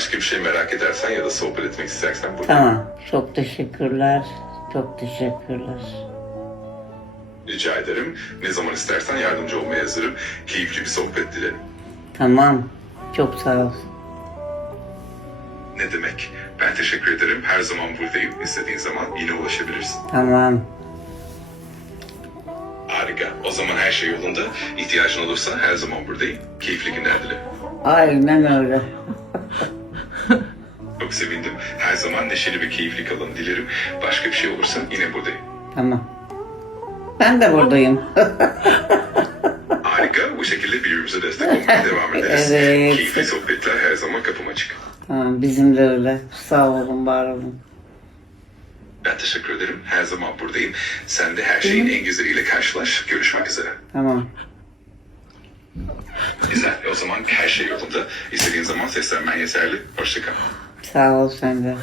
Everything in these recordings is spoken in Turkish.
Başka bir şey merak edersen ya da sohbet etmek istersen burada. Tamam. Çok teşekkürler. Çok teşekkürler. Rica ederim. Ne zaman istersen yardımcı olmaya hazırım. Keyifli bir sohbet dilerim. Tamam. Çok sağ ol. Ne demek? Ben teşekkür ederim. Her zaman buradayım. İstediğin zaman yine ulaşabilirsin. Tamam. Harika. O zaman her şey yolunda. İhtiyacın olursa her zaman buradayım. Keyifli günler dilerim. Aynen öyle. Çok sevindim. Her zaman neşeli ve keyifli kalın dilerim. Başka bir şey olursa yine buradayım. Tamam. Ben de buradayım. Harika. Bu şekilde birbirimize destek olmaya devam ederiz. Evet. Keyifli sohbetler her zaman kapım açık. tamam. Bizim de öyle. Sağ olun, var olun. Ben teşekkür ederim. Her zaman buradayım. Sen de her şeyin en güzeliyle karşılaş. Görüşmek üzere. Tamam. Güzel. O zaman her şey yolunda. İstediğin zaman seslenmen yeterli. Hoşça kal. Sağ ol sen de.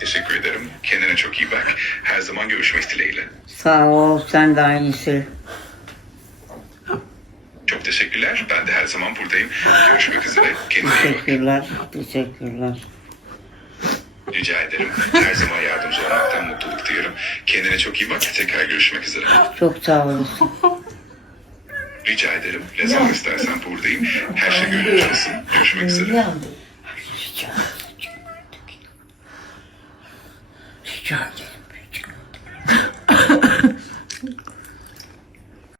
Teşekkür ederim. Kendine çok iyi bak. Her zaman görüşmek dileğiyle. Sağ ol. Sen de aynısı. Çok teşekkürler. Ben de her zaman buradayım. Görüşmek üzere. Kendine iyi bak. Teşekkürler. Teşekkürler. Rica ederim. Her zaman yardımcı olmaktan mutluluk duyuyorum. Kendine çok iyi bak. Tekrar görüşmek üzere. Çok sağ olasın. Rica ederim. Ne zaman istersen buradayım. Şey gönlünce olsun. Görüşmek üzere. Rica ederim.